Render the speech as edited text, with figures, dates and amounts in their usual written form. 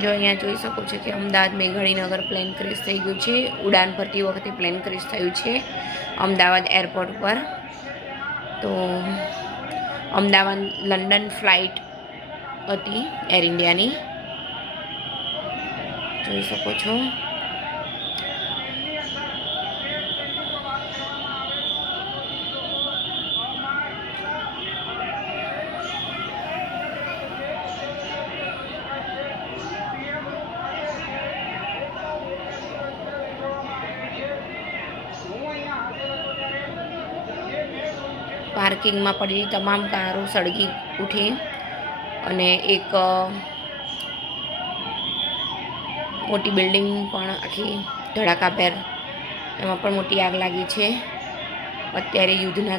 જો અહીંયા જોઈ શકો છો કે અમદાવાદ મેઘાણીનગર પ્લેન ક્રેશ થઈ ગયું છે. ઉડાન ભરતી વખતે પ્લેન ક્રેશ થયું છે અમદાવાદ એરપોર્ટ પર. તો અમદાવાદ લંડન ફ્લાઇટ હતી એર ઇન્ડિયાની, જોઈ શકો છો. પાર્કિંગમાં પડેલી તમામ કારો સળગી ઉઠી અને એક મોટી બિલ્ડિંગ પણ આખી ધડાકાભેર, એમાં પણ મોટી આગ લાગી છે. અત્યારે યુદ્ધના